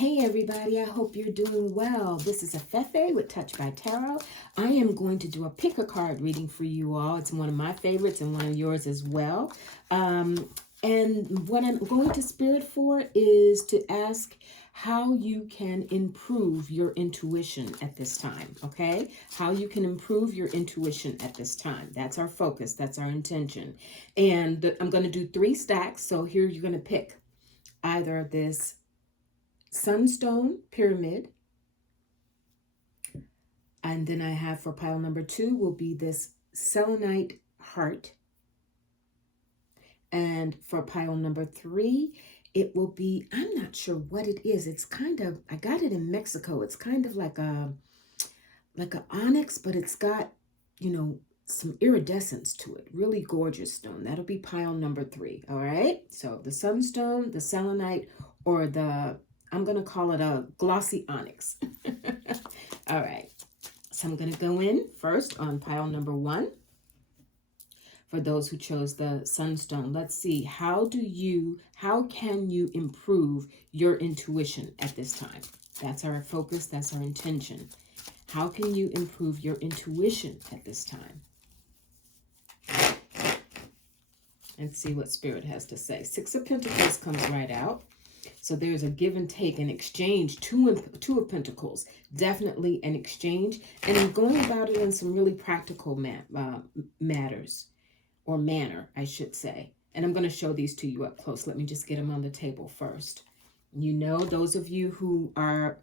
Hey everybody, I hope you're doing well. This is Afefe with Touch by Tarot. I am going to do a pick a card reading for you all. It's one of my favorites and one of yours as well. And what I'm going to Spirit for is to ask how you can improve your intuition at this time, okay? How you can improve your intuition at this time. That's our focus. That's our intention. And I'm going to do 3 stacks. So here you're going to pick either this Sunstone Pyramid, and then I have for pile number 2 will be this Selenite Heart, and for pile number 3 it will be, I'm not sure what it is. It's kind of, I got it in Mexico. It's kind of like a onyx, but it's got, you know, some iridescence to it. Really gorgeous stone. That'll be pile number 3. All right, so the Sunstone, the Selenite, or the, I'm going to call it a glossy onyx. All right. So I'm going to go in first on pile number 1. For those who chose the Sunstone, let's see. How can you improve your intuition at this time? That's our focus. That's our intention. How can you improve your intuition at this time? Let's see what Spirit has to say. 6 of Pentacles comes right out. So there's a give and take, an exchange, two of Pentacles, definitely an exchange. And I'm going about it in some really practical matters, or manner, I should say. And I'm going to show these to you up close. Let me just get them on the table first. You know, those of you who are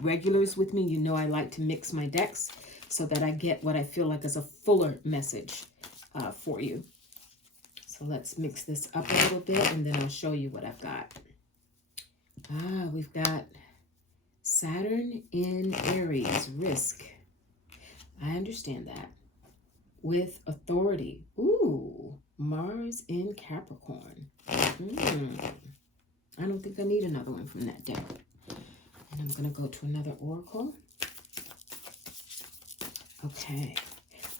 regulars with me, you know I like to mix my decks so that I get what I feel like is a fuller message for you. So let's mix this up a little bit, and then I'll show you what I've got. We've got Saturn in Aries, risk. I understand that. With authority. Ooh, Mars in Capricorn. I don't think I need another one from that deck. And I'm going to go to another oracle. Okay.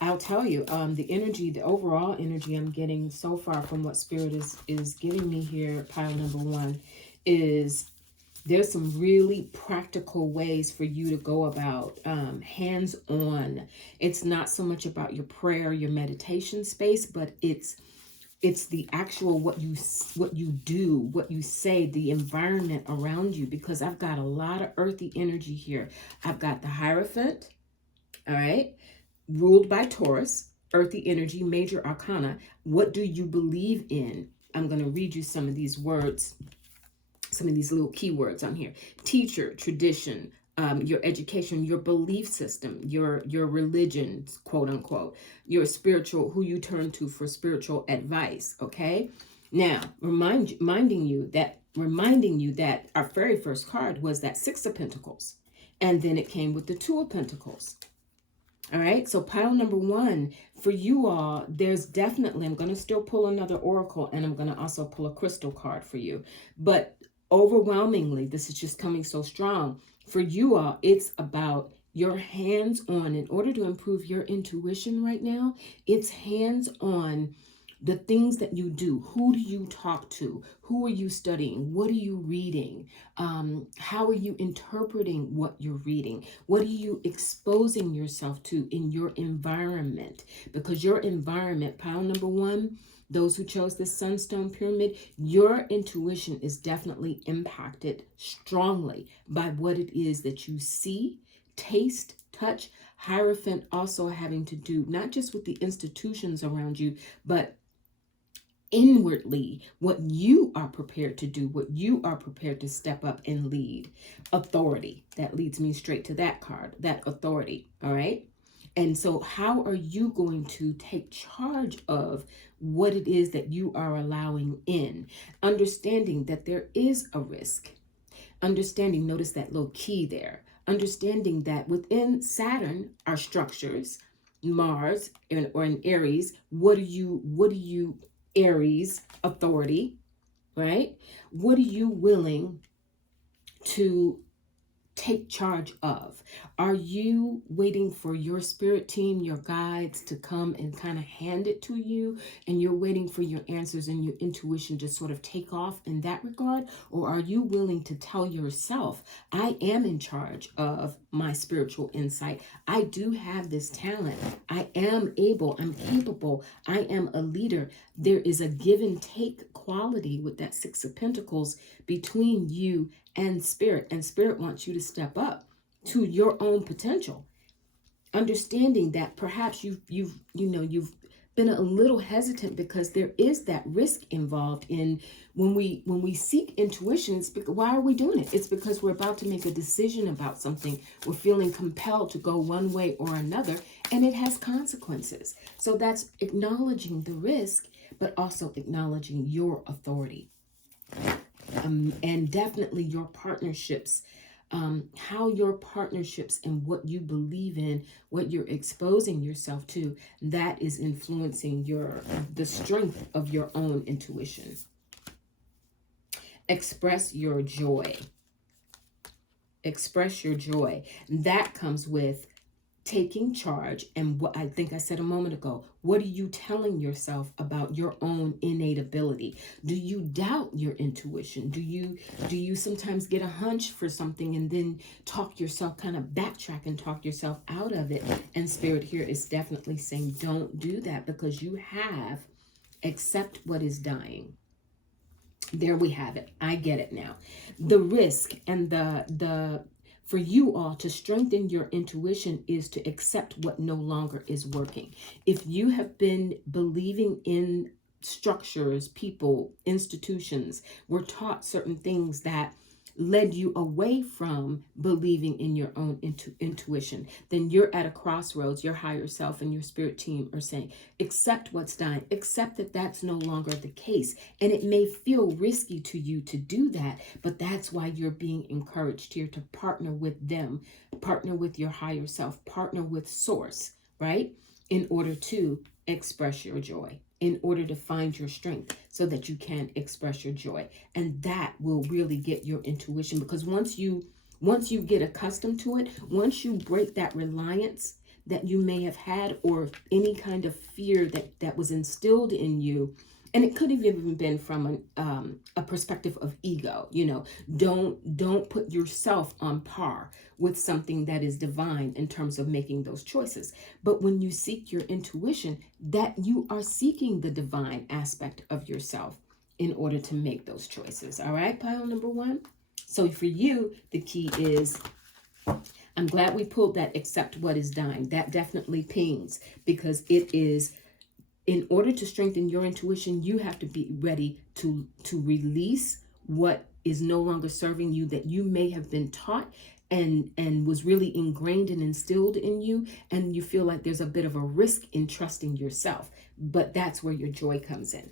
I'll tell you, the energy, the overall energy I'm getting so far from what Spirit is giving me here, pile number 1, is there's some really practical ways for you to go about hands-on. It's not so much about your prayer, your meditation space, but it's the actual what you do, what you say, the environment around you, because I've got a lot of earthy energy here. I've got the Hierophant, all right, ruled by Taurus, earthy energy, major arcana. What do you believe in? I'm going to read you some of these words. Some of these little keywords on here. Teacher, tradition, your education, your belief system, your religion, quote unquote, your spiritual, who you turn to for spiritual advice. Okay. Now, reminding you that our very first card was that 6 of Pentacles, and then it came with the 2 of Pentacles. All right. So pile number 1 for you all, there's definitely, I'm going to still pull another oracle, and I'm going to also pull a crystal card for you. But overwhelmingly, this is just coming so strong for you all. It's about your hands-on. In order to improve your intuition right now, it's hands-on. The things that you do. Who do you talk to? Who are you studying? What are you reading? How are you interpreting what you're reading? What are you exposing yourself to in your environment? Because your environment, pile number 1, those who chose this Sunstone Pyramid, your intuition is definitely impacted strongly by what it is that you see, taste, touch. Hierophant also having to do not just with the institutions around you, but inwardly, what you are prepared to do, what you are prepared to step up and lead. Authority. That leads me straight to that card, that authority. All right. And so how are you going to take charge of what it is that you are allowing in? Understanding that there is a risk. Understanding, notice that little key there. Understanding that within Saturn are structures, Mars or in Aries. What do you Aries, authority, right? What are you willing to take charge of? Are you waiting for your spirit team, your guides to come and kind of hand it to you, and you're waiting for your answers and your intuition to sort of take off in that regard? Or are you willing to tell yourself, I am in charge of my spiritual insight. I do have this talent. I am able, I'm capable, I am a leader. There is a give and take quality with that Six of Pentacles between you and spirit. And spirit wants you to step up to your own potential, understanding that perhaps you've been a little hesitant because there is that risk involved in when we seek intuition. It's because, why are we doing it? It's because we're about to make a decision about something. We're feeling compelled to go one way or another, and it has consequences. So that's acknowledging the risk, but also acknowledging your authority. And definitely your partnerships, how your partnerships and what you believe in, what you're exposing yourself to, that is influencing the strength of your own intuition. Express your joy. Express your joy. That comes with taking charge. And what I think I said a moment ago, what are you telling yourself about your own innate ability? Do you doubt your intuition? Do you sometimes get a hunch for something and then talk yourself, kind of backtrack and talk yourself out of it? And spirit here is definitely saying, don't do that, because you have accept what is dying. There we have it. I get it now. The risk and the for you all to strengthen your intuition is to accept what no longer is working. If you have been believing in structures, people, institutions, were taught certain things that led you away from believing in your own intuition, then you're at a crossroads. Your higher self and your spirit team are saying, accept what's dying, accept that that's no longer the case. And it may feel risky to you to do that, but that's why you're being encouraged here to partner with them, partner with your higher self, partner with source, right? In order to express your joy, in order to find your strength so that you can express your joy. And that will really get your intuition, because once you get accustomed to it, once you break that reliance that you may have had, or any kind of fear that was instilled in you, and it could have even been from a perspective of ego, don't put yourself on par with something that is divine in terms of making those choices. But when you seek your intuition, that you are seeking the divine aspect of yourself in order to make those choices. All right, pile number one. So for you, the key is, I'm glad we pulled that accept what is dying. That definitely pings, because it is, in order to strengthen your intuition, you have to be ready to release what is no longer serving you, that you may have been taught and was really ingrained and instilled in you, and you feel like there's a bit of a risk in trusting yourself. But that's where your joy comes in.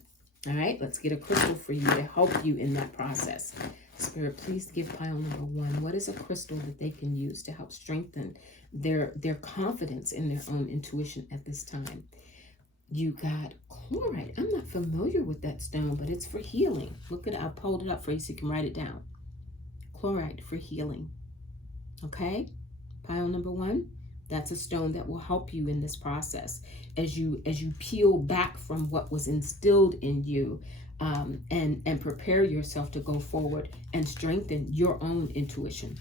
All right, let's get a crystal for you to help you in that process. Spirit, please give pile number one, what is a crystal that they can use to help strengthen their confidence in their own intuition at this time? You got chlorite. I'm not familiar with that stone, but it's for healing. Look at it. I pulled it up for you so you can write it down. Chlorite for healing. Okay? Pile number one. That's a stone that will help you in this process as you peel back from what was instilled in you, and prepare yourself to go forward and strengthen your own intuition,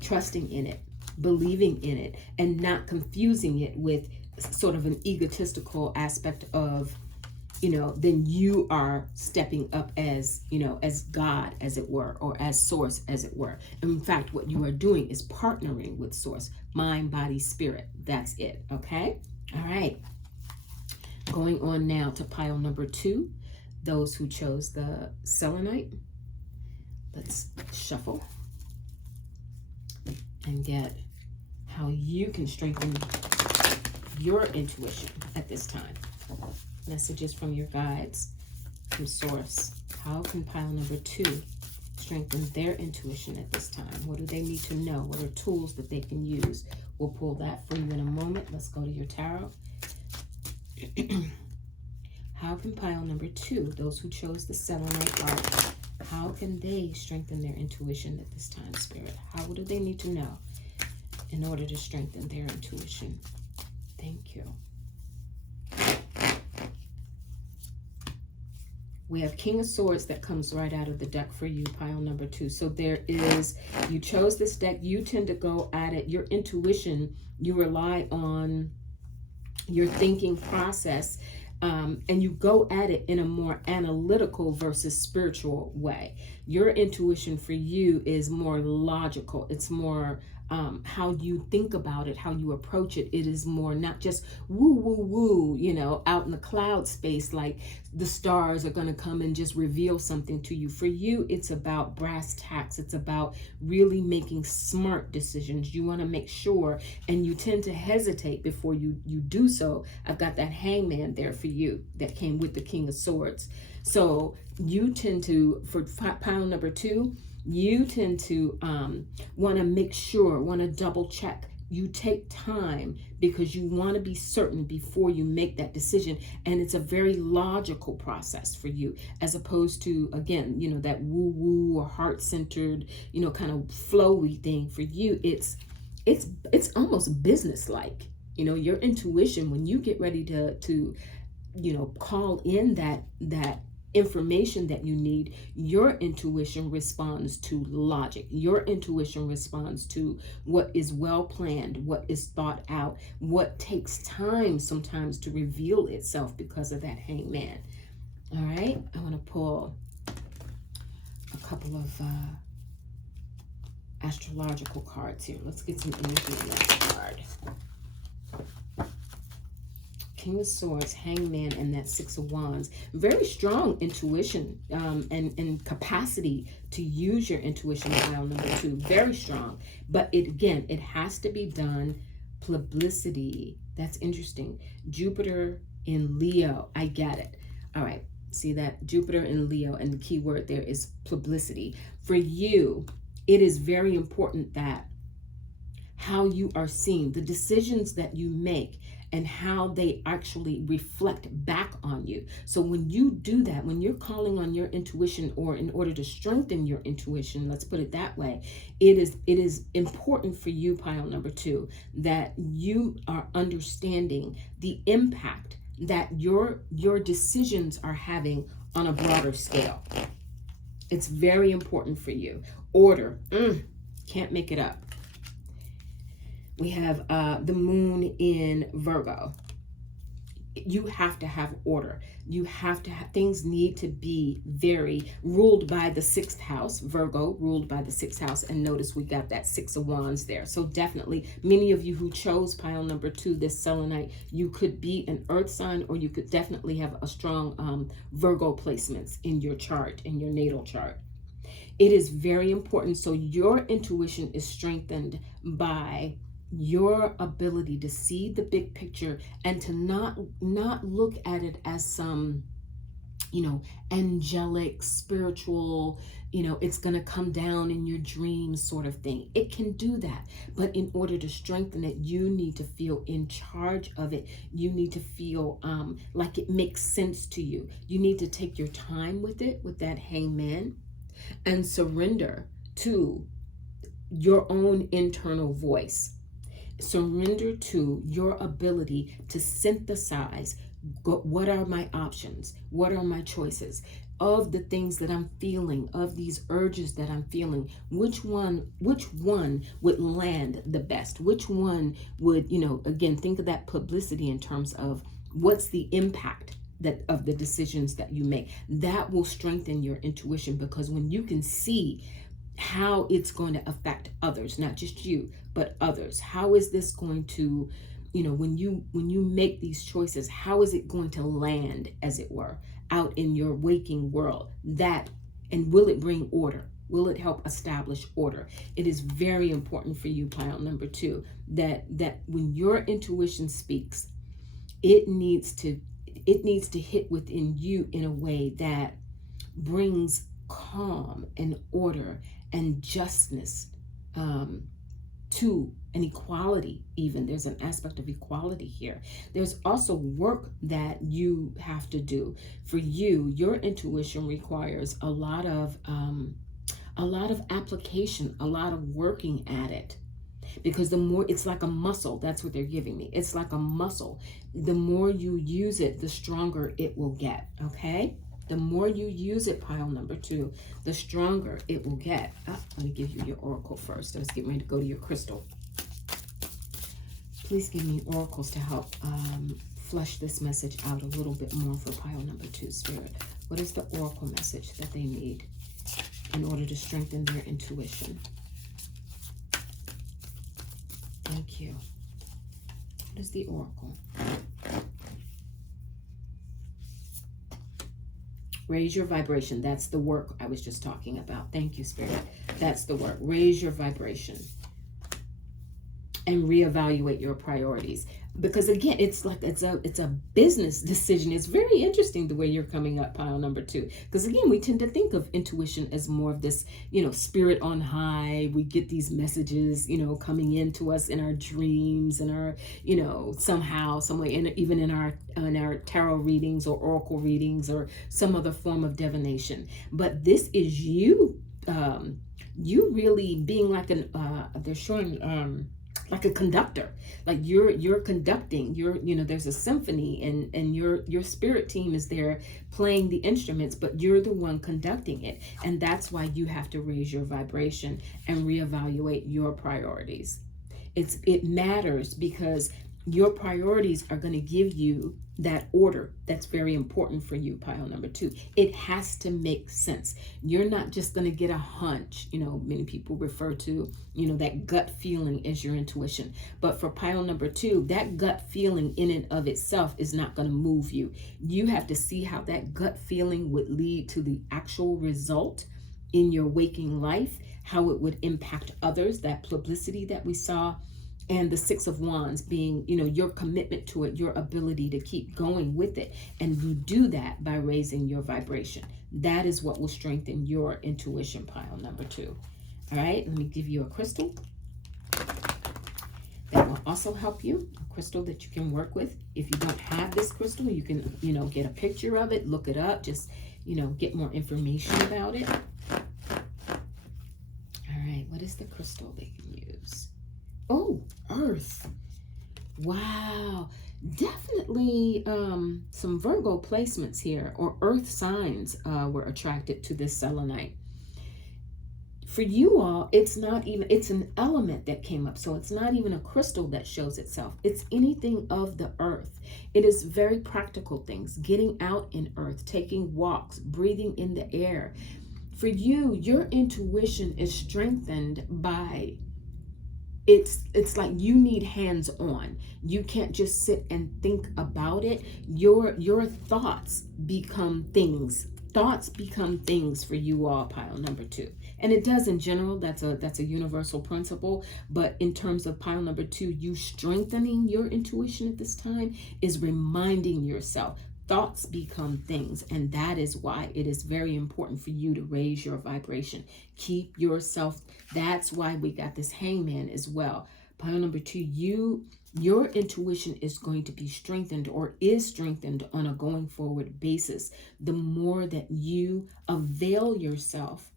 trusting in it, believing in it, and not confusing it with sort of an egotistical aspect of, then you are stepping up as, as God, as it were, or as source, as it were. In fact, what you are doing is partnering with source, mind, body, spirit. That's it. Okay. All right. Going on now to pile number two, those who chose the selenite. Let's shuffle and get how you can strengthen your intuition at this time. Messages from your guides, from source. How can pile number two strengthen their intuition at this time? What do they need to know? What are tools that they can use? We'll pull that for you in a moment. Let's go to your tarot. How can pile number two, those who chose the selenite art, How can they strengthen their intuition at this time, Spirit? How do they need to know in order to strengthen their intuition? Thank you. We have King of Swords that comes right out of the deck for you, pile number 2. So there is, you chose this deck, you tend to go at it, your intuition, you rely on your thinking process, and you go at it in a more analytical versus spiritual way. Your intuition for you is more logical. It's more how you think about it, how you approach it. It is more not just woo, woo, woo, you know, out in the cloud space, like the stars are going to come and just reveal something to you. For you, it's about brass tacks. It's about really making smart decisions. You want to make sure, and you tend to hesitate before you do so. I've got that hangman there for you that came with the King of Swords. So you tend to, for pile number 2, you tend to want to make sure, want to double check. You take time because you want to be certain before you make that decision. And it's a very logical process for you, as opposed to, again, you know, that woo-woo or heart-centered, you know, kind of flowy thing. For you, it's almost business-like. You know, your intuition, when you get ready to you know, call in that information that you need, your intuition responds to logic. Your intuition responds to what is well planned, what is thought out, what takes time sometimes to reveal itself because of that hangman. All right, I want to pull a couple of astrological cards here. Let's get some energy in that card. King of Swords, Hangman, and that Six of Wands. Very strong intuition and capacity to use your intuition, pile number 2. Very strong. But it has to be done. Publicity. That's interesting. Jupiter in Leo. I get it. All right. See that? Jupiter in Leo, and the key word there is publicity. For you, it is very important that how you are seen, the decisions that you make, and how they actually reflect back on you. So when you do that, when you're calling on your intuition, or in order to strengthen your intuition, let's put it that way, it is important for you, pile number 2, that you are understanding the impact that your decisions are having on a broader scale. It's very important for you. Order, can't make it up. We have the moon in Virgo. You have to have order. You have to have, things need to be very ruled by the 6th house. Virgo ruled by the 6th house. And notice we got that 6 of Wands there. So definitely, many of you who chose pile number 2, this selenite, you could be an earth sign, or you could definitely have a strong Virgo placements in your chart, in your natal chart. It is very important. So your intuition is strengthened by your ability to see the big picture, and to not look at it as some, you know, angelic, spiritual, you know, it's going to come down in your dreams sort of thing. It can do that. But in order to strengthen it, you need to feel in charge of it. You need to feel like it makes sense to you. You need to take your time with it, with that hangman, and surrender to your own internal voice. Surrender to your ability to synthesize what are my options, what are my choices of the things that I'm feeling, of these urges that I'm feeling. Which one would land the best? Which one would, you know, again, think of that publicity in terms of what's the impact that of the decisions that you make. That will strengthen your intuition, because when you can see how it's going to affect others, not just you, but others. How is this going to, you know, when you make these choices, how is it going to land, as it were, out in your waking world? That, and will it bring order? Will it help establish order? It is very important for you, pile number 2, that when your intuition speaks, it needs to hit within you in a way that brings calm and order and justness to an equality. Even there's an aspect of equality here. There's also work that you have to do. For you, your intuition requires a lot of application, a lot of working at it, because the more, it's like a muscle. That's what they're giving me. It's like a muscle. The more you use it, the stronger it will get. Okay, the more you use it, pile number 2, the stronger it will get. Let me give you your oracle first. Let's get ready to go to your crystal. Please give me oracles to help flesh this message out a little bit more for pile number 2, Spirit. What is the oracle message that they need in order to strengthen their intuition? Thank you. What is the oracle? Raise your vibration. That's the work I was just talking about. Thank you, Spirit. That's the work. Raise your vibration and reevaluate your priorities. Because again, it's like it's a business decision. It's very interesting the way you're coming up, pile number 2. Because again, we tend to think of intuition as more of this, spirit on high. We get these messages, coming into us in our dreams and our, somehow, some way, and even in our tarot readings or oracle readings or some other form of divination. But this is you, you really being like they're showing, like a conductor, like you're conducting, there's a symphony, and your spirit team is there playing the instruments, but you're the one conducting it. And that's why you have to raise your vibration and reevaluate your priorities. It matters, because your priorities are going to give you that order that's very important for you, pile number 2. It has to make sense. You're not just going to get a hunch. Many people refer to, that gut feeling as your intuition. But for pile number 2, that gut feeling in and of itself is not going to move you. You have to see how that gut feeling would lead to the actual result in your waking life, how it would impact others, that publicity that we saw. And the 6 of Wands being, your commitment to it, your ability to keep going with it. And you do that by raising your vibration. That is what will strengthen your intuition, pile number 2. All right, let me give you a crystal that will also help you. A crystal that you can work with. If you don't have this crystal, you can, get a picture of it, look it up, just, get more information about it. All right, what is the crystal they can use? Oh, earth. Wow. Definitely some Virgo placements here, or earth signs were attracted to this selenite. For you all, it's an element that came up. So it's not even a crystal that shows itself. It's anything of the earth. It is very practical things. Getting out in earth, taking walks, breathing in the air. For you, your intuition is strengthened by it's like you need hands on. You can't just sit and think about it. Your thoughts become things. Thoughts become things for you all, pile number 2. And it does in general. That's a universal principle. But in terms of pile number 2, you strengthening your intuition at this time is reminding yourself. Thoughts become things, and that is why it is very important for you to raise your vibration. Keep yourself. That's why we got this hangman as well. Pile number 2, your intuition is going to be strengthened, or is strengthened on a going forward basis. The more that you avail yourself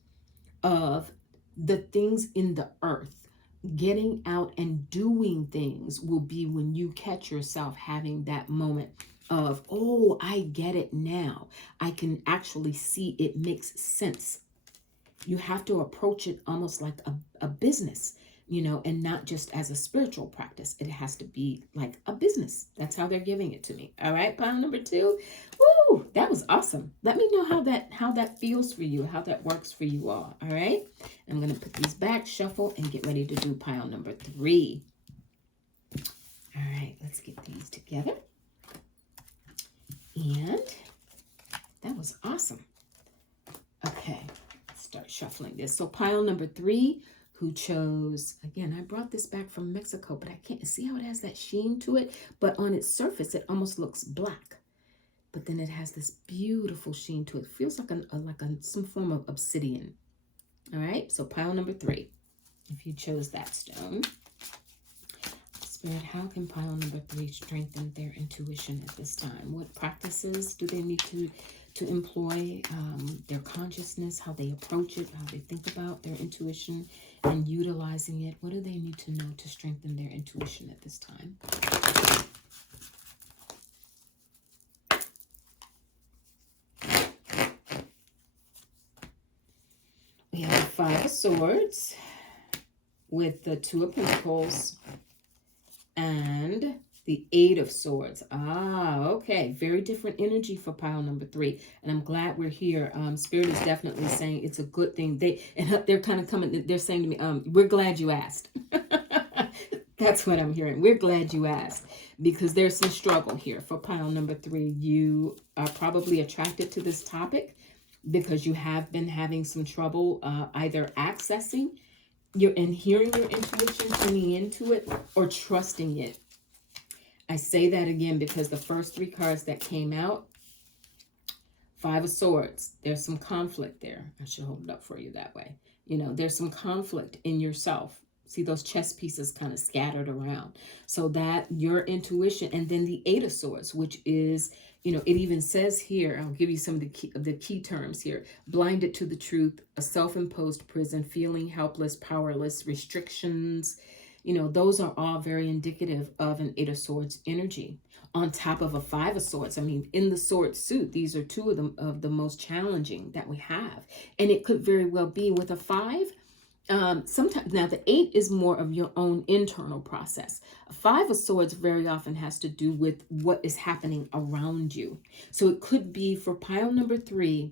of the things in the earth, getting out and doing things will be when you catch yourself having that moment of, oh, I get it now. I can actually see it makes sense. You have to approach it almost like a business, and not just as a spiritual practice. It has to be like a business. That's how they're giving it to me. All right, pile number 2. Woo, that was awesome. Let me know how that feels for you, how that works for you all. All right, I'm going to put these back, shuffle, and get ready to do pile number 3. All right, let's get these together. And that was awesome. Okay, let's start shuffling this. So pile number 3, who chose, again, I brought this back from Mexico, but I can't see how it has that sheen to it. But on its surface, it almost looks black. But then it has this beautiful sheen to it. It feels like some form of obsidian. All right, so pile number 3, if you chose that stone. Spirit, how can pile number 3 strengthen their intuition at this time? What practices do they need to employ? Their consciousness, how they approach it, how they think about their intuition and utilizing it. What do they need to know to strengthen their intuition at this time? We have the 5 of Swords with the 2 of Pentacles and the 8 of Swords. Okay. Very different energy for pile number 3. And I'm glad we're here. Spirit is definitely saying it's a good thing. They're kind of coming, they're saying to me, we're glad you asked. That's what I'm hearing. We're glad you asked, because there's some struggle here for pile number 3. You are probably attracted to this topic because you have been having some trouble either accessing and hearing your intuition, tuning into it, or trusting it. I say that again because the first 3 cards that came out, 5 of Swords, there's some conflict there. I should hold it up for you that way. You know, there's some conflict in yourself. See those chess pieces kind of scattered around. So that your intuition, and then the 8 of Swords, which is, you know, it even says here, I'll give you some of the key terms here. Blinded to the truth, a self-imposed prison, feeling helpless, powerless, restrictions. You know, those are all very indicative of an 8 of Swords energy. On top of a 5 of Swords. I mean, in the sword suit, these are 2 of the most challenging that we have. And it could very well be with a 5. Sometimes, now the 8 is more of your own internal process. A 5 of Swords very often has to do with what is happening around you. So it could be for pile number 3,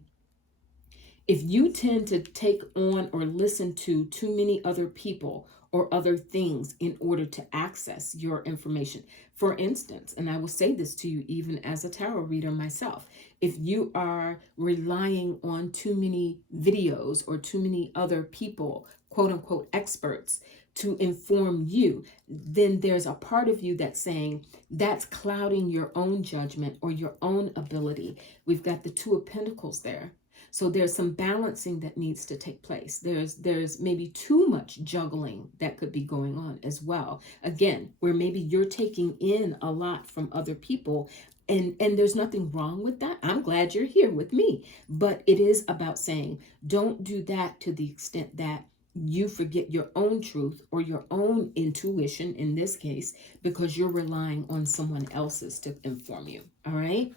if you tend to take on or listen to too many other people or other things in order to access your information. For instance, and I will say this to you even as a tarot reader myself, if you are relying on too many videos or too many other people, quote unquote experts, to inform you, then there's a part of you that's saying that's clouding your own judgment or your own ability. We've got the 2 of Pentacles there. So there's some balancing that needs to take place. There's maybe too much juggling that could be going on as well. Again, where maybe you're taking in a lot from other people, and there's nothing wrong with that. I'm glad you're here with me. But it is about saying, don't do that to the extent that you forget your own truth or your own intuition in this case, because you're relying on someone else's to inform you. All right?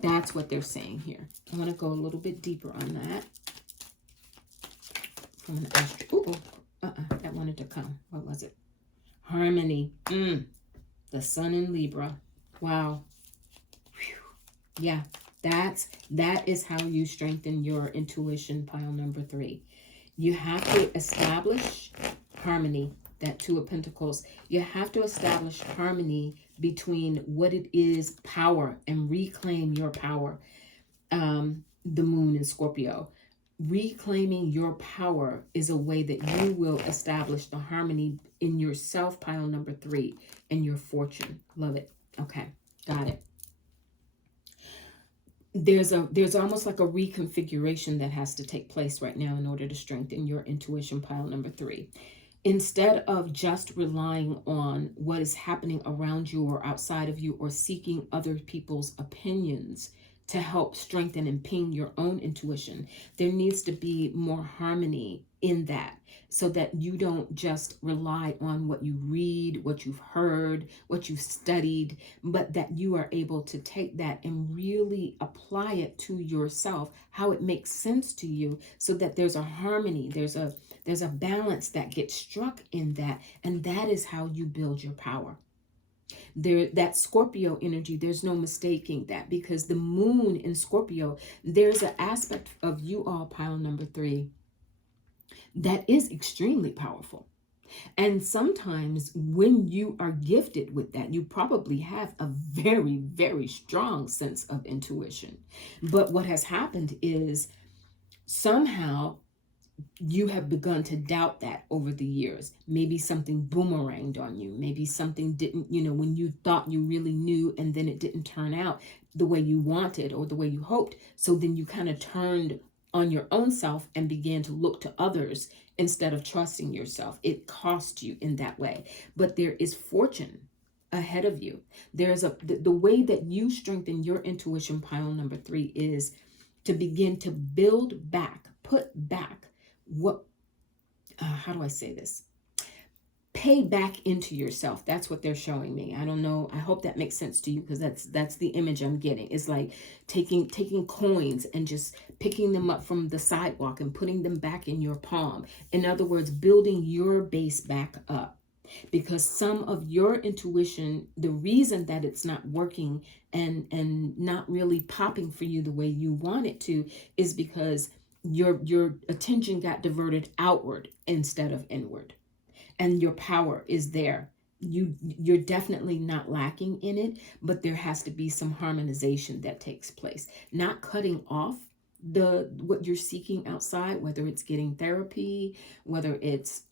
That's what they're saying here. I want to go a little bit deeper on that. From an astro. That wanted to come. What was it? Harmony. The sun in Libra. Wow. Whew. Yeah, that is how you strengthen your intuition, pile number 3. You have to establish harmony. That 2 of Pentacles. You have to establish harmony between what it is, power, and reclaim your power. The moon in Scorpio. Reclaiming your power is a way that you will establish the harmony in yourself, pile number 3, and your fortune. Love it. Okay, got it. There's almost like a reconfiguration that has to take place right now in order to strengthen your intuition, pile number 3. Instead of just relying on what is happening around you or outside of you, or seeking other people's opinions to help strengthen and ping your own intuition, there needs to be more harmony in that, so that you don't just rely on what you read, what you've heard, what you've studied, but that you are able to take that and really apply it to yourself, how it makes sense to you, so that there's a harmony, there's a balance that gets struck in that, and that is how you build your power. That Scorpio energy, there's no mistaking that, because the moon in Scorpio, there's an aspect of you all, pile number 3, that is extremely powerful. And sometimes when you are gifted with that, you probably have a very, very strong sense of intuition. But what has happened is somehow you have begun to doubt that over the years. Maybe something boomeranged on you. Maybe something didn't, when you thought you really knew, and then it didn't turn out the way you wanted or the way you hoped. So then you kind of turned on your own self and began to look to others instead of trusting yourself. It cost you in that way. But there is fortune ahead of you. There's the way that you strengthen your intuition, pile number 3, is to begin to build back, put back what, how do I say this? Pay back into yourself. That's what they're showing me. I don't know. I hope that makes sense to you, because that's the image I'm getting. It's like taking coins and just picking them up from the sidewalk and putting them back in your palm. In other words, building your base back up. Because some of your intuition, the reason that it's not working and not really popping for you the way you want it to, is because your attention got diverted outward instead of inward, and your power is there. You're definitely not lacking in it, but there has to be some harmonization that takes place. Not cutting off the what you're seeking outside, whether it's getting therapy, whether it's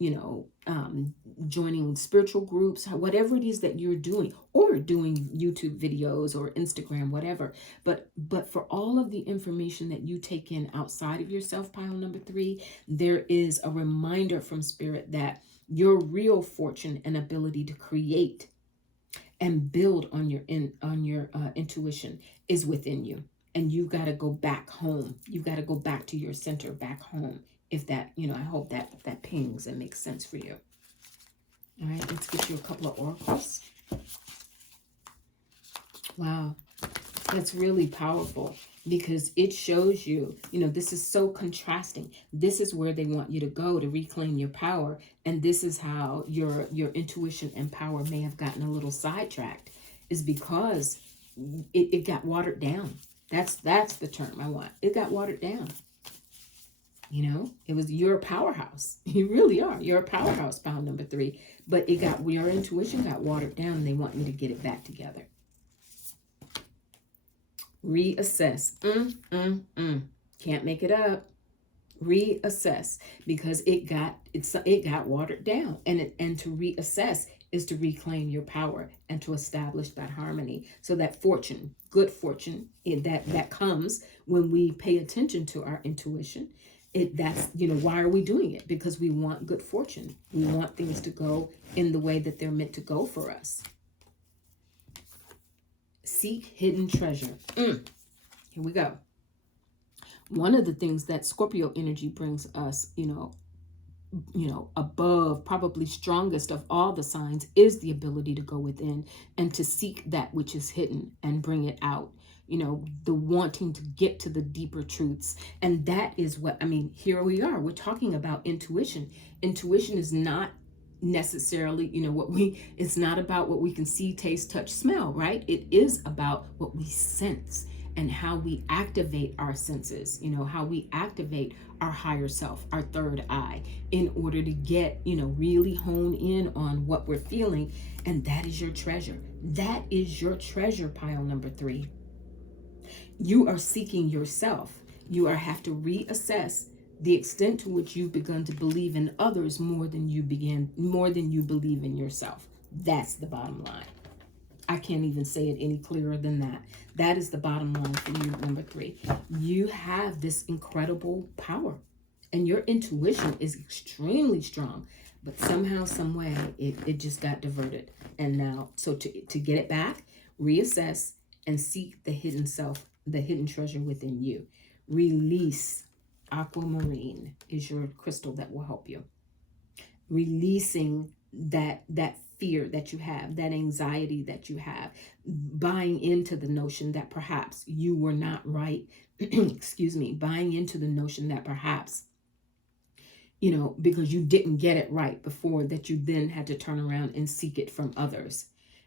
joining spiritual groups, whatever it is that you're doing, or doing YouTube videos or Instagram, whatever. But for all of the information that you take in outside of yourself, pile number 3, there is a reminder from Spirit that your real fortune and ability to create and build on your intuition is within you. And you've got to go back home. You've got to go back to your center, back home. If that, I hope that pings and makes sense for you. All right, let's get you a couple of oracles. Wow, that's really powerful, because it shows you, this is so contrasting. This is where they want you to go to reclaim your power. And this is how your intuition and power may have gotten a little sidetracked, is because it got watered down. That's the term I want. It got watered down. It was your powerhouse. You really are. You're a powerhouse, pile number 3. But your intuition got watered down, and they want you to get it back together. Reassess. Can't make it up. Reassess, because it got watered down, and to reassess is to reclaim your power and to establish that harmony. So that fortune, good fortune, that comes when we pay attention to our intuition. That's why are we doing it? Because we want good fortune. We want things to go in the way that they're meant to go for us. Seek hidden treasure. Here we go. One of the things that Scorpio energy brings us, above, probably strongest of all the signs, is the ability to go within and to seek that which is hidden and bring it out. The wanting to get to the deeper truths. And that is what, here we are. We're talking about intuition. Intuition is not necessarily, it's not about what we can see, taste, touch, smell, right? It is about what we sense and how we activate our senses, how we activate our higher self, our third eye, in order to get, really hone in on what we're feeling. And that is your treasure. That is your treasure, pile number 3. You are seeking yourself. You have to reassess the extent to which you've begun to believe in others more than you believe in yourself. That's the bottom line. I can't even say it any clearer than that. That is the bottom line for you, number 3. You have this incredible power, and your intuition is extremely strong, but somehow, some way, it just got diverted. And now, so to get it back, reassess and seek the hidden self, the hidden treasure within you. Release. Aquamarine is your crystal that will help you. Releasing that fear that you have, that anxiety that you have, buying into the notion that perhaps you were not right. Excuse me, buying into the notion that perhaps, because you didn't get it right before, that you then had to turn around and seek it from others.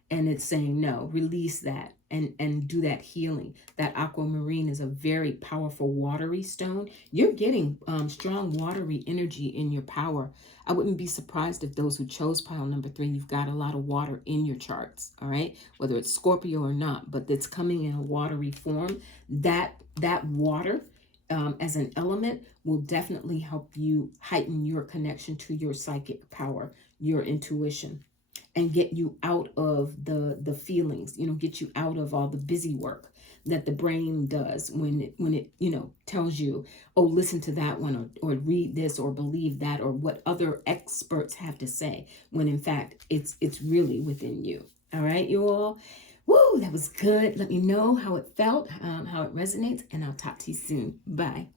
And it's saying, no, release that and do that healing. That aquamarine is a very powerful watery stone. You're getting strong watery energy in your power. I wouldn't be surprised if those who chose pile number 3, you've got a lot of water in your charts, all right? Whether it's Scorpio or not, but it's coming in a watery form. That water as an element will definitely help you heighten your connection to your psychic power, your intuition. and get you out of the feelings, get you out of all the busy work that the brain does when it tells you, oh, listen to that one, or read this, or believe that, or what other experts have to say, when in fact it's really within you. All right, you all. Woo, that was good. Let me know how it felt, how it resonates, and I'll talk to you soon. Bye.